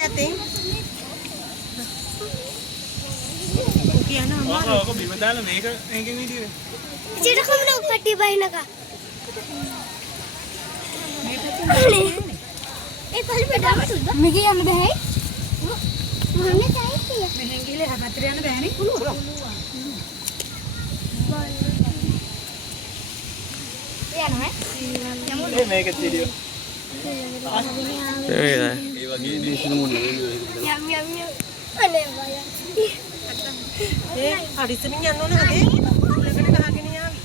ඇතින් කියනවා ඔක ඔක බිම දාලා මේකෙන් විදිහේ ඉතින් කොහොමද කට්ටි බහිනක ඒ පල්ලෙ දාමතුද මේක යන්න බෑ මොන්නේ තයි මෙහෙන් ගිහලා හතර යන්න බෑනේ පුළුවන් ඒ මේක වීඩියෝ ඒ වගේ දේශන මොන්නේ යම් අනේ බය ඒ හරිසමින් යන්න ඕනේ හදේ උලකට ගහගෙන යාවි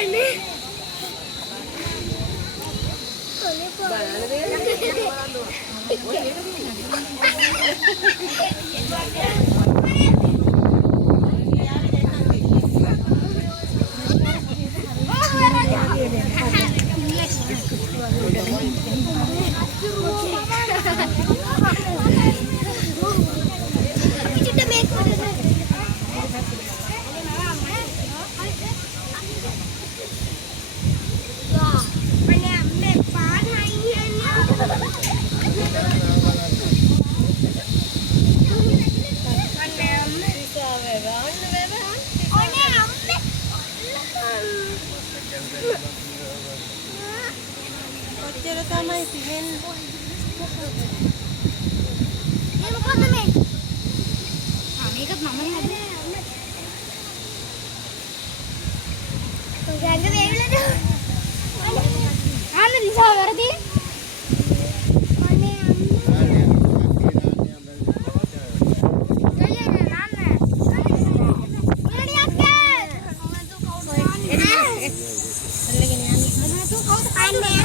අනේ ඔච්චර තමයි සිහෙන් මේ මොකද මේ මේකත් මමනේ හදන්නේ ගංග වේවිලද අන්න දිශාව වැරදි අනේ අම්මේ